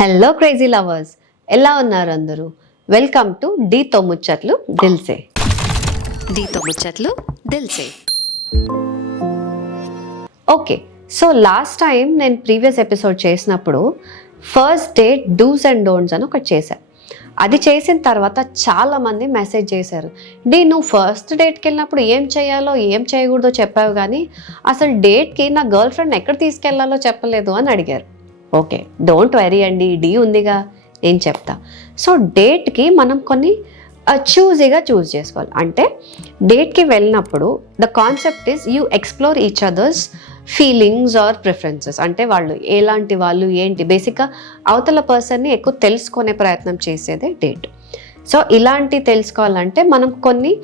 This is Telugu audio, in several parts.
హలో క్రేజీ లవర్స్, ఎలా ఉన్నారు అందరూ? వెల్కమ్ టు డీతో ముచ్చట్లు దిల్సే. డీతో ముచ్చట్లు దిల్సే. ఓకే, సో లాస్ట్ టైం నేను ప్రీవియస్ ఎపిసోడ్ చేసినప్పుడు first date dos and don'ts అని ఒకటి చేశాను. అది చేసిన తర్వాత చాలామంది మెసేజ్ చేశారు, నువ్వు ఫస్ట్ డేట్కి వెళ్ళినప్పుడు ఏం చేయాలో ఏం చేయకూడదో చెప్పావు, కానీ అసలు డేట్కి నా గర్ల్ ఫ్రెండ్ ఎక్కడ తీసుకెళ్లాలో చెప్పలేదు అని అడిగారు. ఓకే, డోంట్ వరీ అండి, డి ఉందిగా, నేను చెప్తా. సో డేట్కి మనం కొన్ని చూజీగా చూస్ చేసుకోవాలి. అంటే డేట్కి వెళ్ళినప్పుడు the concept is you explore each other's feelings or preferences. అంటే వాళ్ళు ఎలాంటి వాళ్ళు ఏంటి, బేసిక్గా అవతల పర్సన్ని ఎక్కువ తెలుసుకునే ప్రయత్నం చేసేదే డేట్. సో ఇలాంటి తెలుసుకోవాలంటే మనం కొన్ని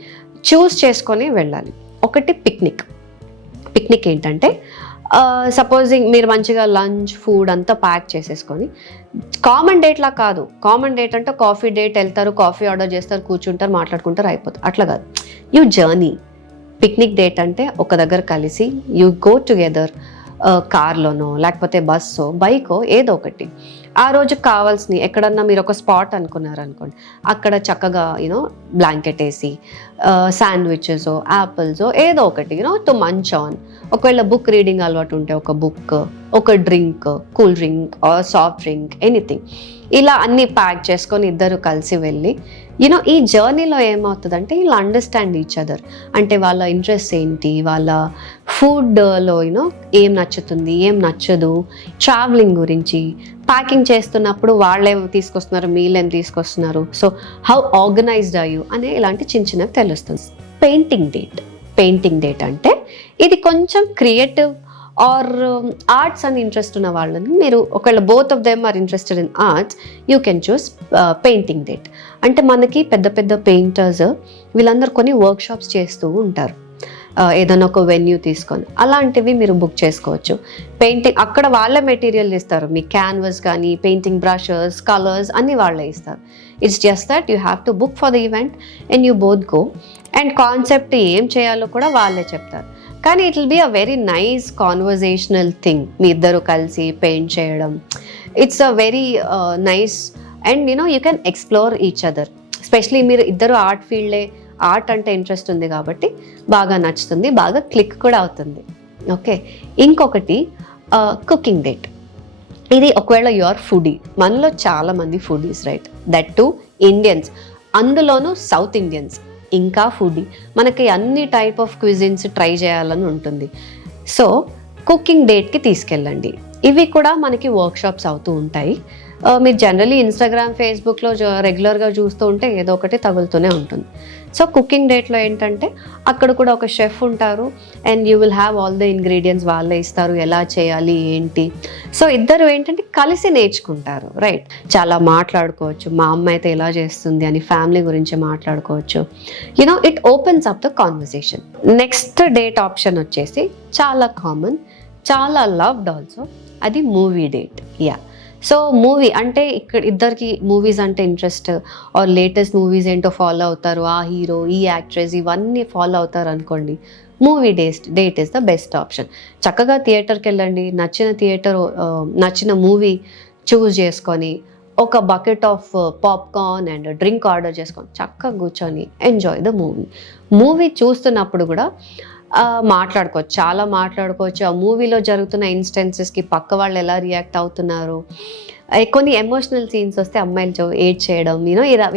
చూస్ చేసుకొని వెళ్ళాలి. ఒకటి పిక్నిక్ ఏంటంటే సపోజింగ్ మీరు మంచిగా లంచ్ ఫుడ్ అంతా ప్యాక్ చేసేసుకొని, కామన్ డేట్లా కాదు. కామన్ డేట్ అంటే కాఫీ డేట్ వెళ్తారు, కాఫీ ఆర్డర్ చేస్తారు, కూర్చుంటారు, మాట్లాడుకుంటారు, అయిపోతుంది. అట్లా కాదు. You journey. పిక్నిక్ డేట్ అంటే ఒక దగ్గర కలిసి యూ గో టుగెదర్, కార్లోనో లేకపోతే బస్సో బైకో ఏదో ఒకటి. ఆ రోజు కావాల్సినవి ఎక్కడన్నా మీరు ఒక స్పాట్ అనుకున్నారనుకోండి, అక్కడ చక్కగా బ్లాంకెట్ వేసి శాండ్విచెసో యాపిల్సో ఏదో ఒకటి టు మంచ్ ఆన్. ఒకవేళ బుక్ రీడింగ్ అలవాటు ఉంటే ఒక బుక్, ఒక drink, cool drink are soft drink, anything, ఇలా అన్నీ ప్యాక్ చేసుకొని ఇద్దరు కలిసి వెళ్ళి ఈ జర్నీలో ఏమవుతుందంటే వీళ్ళు అండర్స్టాండ్ ఈచ్ అదర్. అంటే వాళ్ళ ఇంట్రెస్ట్ ఏంటి, వాళ్ళ ఫుడ్లో ఏం నచ్చుతుంది, ఏం నచ్చదు, ట్రావెలింగ్ గురించి, ప్యాకింగ్ చేస్తున్నప్పుడు వాళ్ళేం తీసుకొస్తున్నారు, మీరేం తీసుకొస్తున్నారు, so how organised are you అనే ఇలాంటి చిన్న చిన్నవి తెలుస్తుంది. పెయింటింగ్ డేట్ అంటే ఇది కొంచెం క్రియేటివ్ ఆర్ ఆర్ట్స్ అని ఇంట్రెస్ట్ ఉన్న వాళ్ళని, మీరు ఒకవేళ both of them are interested in arts, you can choose painting date. అంటే మనకి పెద్ద పెద్ద పెయింటర్స్ వీళ్ళందరూ కొన్ని వర్క్షాప్స్ చేస్తూ ఉంటారు, ఏదైనా ఒక వెన్యూ తీసుకొని, అలాంటివి మీరు బుక్ చేసుకోవచ్చు. పెయింటింగ్ అక్కడ వాళ్ళ మెటీరియల్ ఇస్తారు, మీ క్యాన్వాస్ కానీ పెయింటింగ్ బ్రషెస్, కలర్స్ అన్నీ వాళ్ళే ఇస్తారు. It's just that you have to book for the event and you both go. And concept ఏం చేయాలో కూడా వాళ్ళే చెప్తారు. కానీ it will be a very nice conversational thing. మీ ఇద్దరు కలిసి పెయింట్ చేయడం, it's a very nice and you can explore each other. Especially మీరు ఇద్దరు ఆర్ట్ ఫీల్డే, ఆర్ట్ అంటే ఇంట్రెస్ట్ ఉంది కాబట్టి బాగా నచ్చుతుంది, బాగా క్లిక్ కూడా అవుతుంది. ఓకే, ఇంకొకటి కుకింగ్ డేట్. ఇది ఒకవేళ యువర్ ఫుడీ, మనలో చాలామంది foodies, right, that to Indians, అందులోనూ సౌత్ ఇండియన్స్ ఇంకా ఫుడీ, మనకి అన్ని టైప్ ఆఫ్ క్విజిన్స్ ట్రై చేయాలని ఉంటుంది. సో కుకింగ్ డేట్కి తీసుకెళ్ళండి. ఇవి కూడా మనకి వర్క్షాప్స్ అవుతూ ఉంటాయి. మీరు జనరలీ ఇన్స్టాగ్రామ్, ఫేస్బుక్లో రెగ్యులర్గా చూస్తూ ఉంటే ఏదో ఒకటి తగులుతూనే ఉంటుంది. సో కుకింగ్ డేట్లో ఏంటంటే అక్కడ కూడా ఒక షెఫ్ ఉంటారు and you will have all the ingredients వాళ్ళే ఇస్తారు, ఎలా చేయాలి ఏంటి. సో ఇద్దరు ఏంటంటే కలిసి నేర్చుకుంటారు, రైట్. చాలా మాట్లాడుకోవచ్చు, మా అమ్మ అయితే ఎలా చేస్తుంది అని ఫ్యామిలీ గురించి మాట్లాడుకోవచ్చు. It opens up the conversation. Next date option వచ్చేసి చాలా కామన్, చాలా లవ్డ్ ఆల్సో, అది movie date. Yeah, so movie అంటే ఇక్కడ ఇద్దరికి మూవీస్ అంటే ఇంట్రెస్ట్ ఆర్ లేటెస్ట్ మూవీస్ ఏంటో ఫాలో అవుతారు, ఆ హీరో, ఈ యాక్ట్రెస్, ఇవన్నీ ఫాలో అవుతారు అనుకోండి, movie date is the best option. చక్కగా థియేటర్కి వెళ్ళండి, నచ్చిన మూవీ చూస్ చేసుకొని ఒక bucket of popcorn and drink order చేసుకొని చక్కగా కూర్చొని ఎంజాయ్ ద మూవీ చూస్తున్నప్పుడు కూడా మాట్లాడుకోవచ్చు, చాలా మాట్లాడుకోవచ్చు. ఆ మూవీలో జరుగుతున్న ఇన్స్టెన్సెస్కి పక్క వాళ్ళు ఎలా రియాక్ట్ అవుతున్నారు, కొన్ని ఎమోషనల్ సీన్స్ వస్తే అమ్మాయిలు ఏడ్ చేయడం,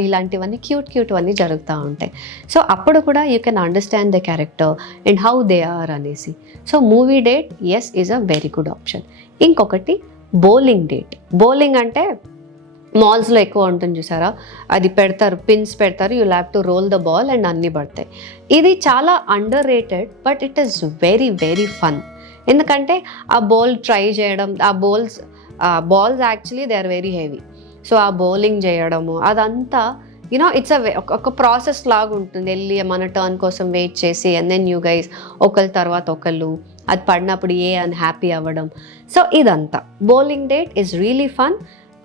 ఇలాంటివన్నీ క్యూట్ అన్నీ జరుగుతూ ఉంటాయి. సో అప్పుడు కూడా you can understand the character and how they are అనేసి. So movie dates is a very good option. ఇంకొకటి బౌలింగ్ డేట్. బౌలింగ్ అంటే మాల్స్లో ఎక్కువ ఉంటుంది చూసారా, అది పెడతారు, పిన్స్ పెడతారు, you have to roll the ball and అన్నీ పడతాయి. ఇది చాలా underrated but it is very very fun. ఎందుకంటే ఆ బాల్ ట్రై చేయడం, ఆ balls actually they are very heavy. So ఆ బౌలింగ్ చేయడము అదంతా ఇట్స్ ఒక ప్రాసెస్ లాగా ఉంటుంది. వెళ్ళి మన టర్న్ కోసం వెయిట్ చేసి అండ్ దెన్ యూ గైస్ ఒకళ్ళ తర్వాత ఒకళ్ళు అది పడినప్పుడు అని హ్యాపీ అవ్వడం. సో ఇదంతా bowling date is really fun.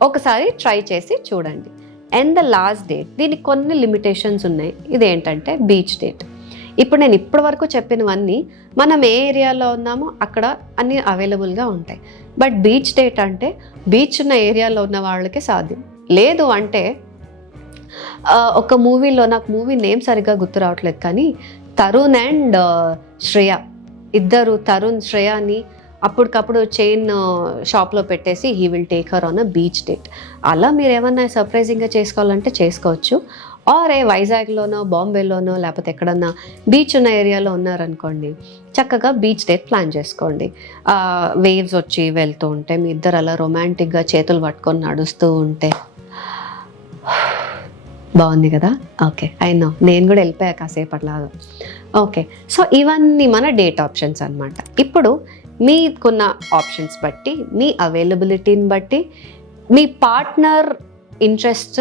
ఒకసారి ట్రై చేసి చూడండి. అండ్ ద లాస్ట్ డేట్, దీనికి కొన్ని లిమిటేషన్స్ ఉన్నాయి. ఇదేంటంటే బీచ్ డేట్. ఇప్పుడు నేను ఇప్పటి వరకు చెప్పినవన్నీ మనం ఏ ఏరియాలో ఉన్నామో అక్కడ అన్నీ అవైలబుల్గా ఉంటాయి. బట్ బీచ్ డేట్ అంటే బీచ్ ఉన్న ఏరియాలో ఉన్న వాళ్ళకే సాధ్యం. లేదు అంటే ఒక మూవీలో, నాకు మూవీ నేమ్ సరిగ్గా గుర్తు రావట్లేదు, కానీ తరుణ్ అండ్ శ్రేయ ఇద్దరు, తరుణ్ శ్రేయాని అప్పటికప్పుడు చైన్ షాప్లో పెట్టేసి he will take her on a beach date. అలా మీరు ఏమన్నా సర్ప్రైజింగ్గా చేసుకోవాలంటే చేసుకోవచ్చు. ఆర్ వైజాగ్లోనో బాంబేలోనో లేకపోతే ఎక్కడన్నా బీచ్ ఉన్న ఏరియాలో ఉన్నారనుకోండి, చక్కగా బీచ్ డేట్ ప్లాన్ చేసుకోండి. వేవ్స్ వచ్చి వెళ్తూ ఉంటే మీ ఇద్దరు అలా రొమాంటిక్గా చేతులు పట్టుకొని నడుస్తూ ఉంటే బాగుంది కదా. ఓకే, అయినా నేను కూడా వెళ్ళిపోయా కాసేపట్లాగా. ఓకే, సో ఇవన్నీ మన డేట్ ఆప్షన్స్ అనమాట. ఇప్పుడు మీకున్న ఆప్షన్స్ బట్టి, మీ అవైలబిలిటీని బట్టి, మీ partner interest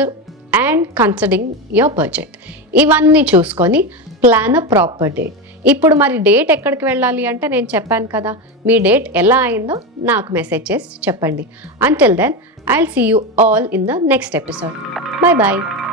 and considering your budget, ఇవన్నీ చూసుకొని ప్లాన్ అ ప్రాపర్ డేట్. ఇప్పుడు మరి డేట్ ఎక్కడికి వెళ్ళాలి అంటే నేను చెప్పాను కదా, మీ డేట్ ఎలా అయిందో నాకు మెసేజ్ చేసి చెప్పండి. Until then I will see you all in the next episode. Bye bye.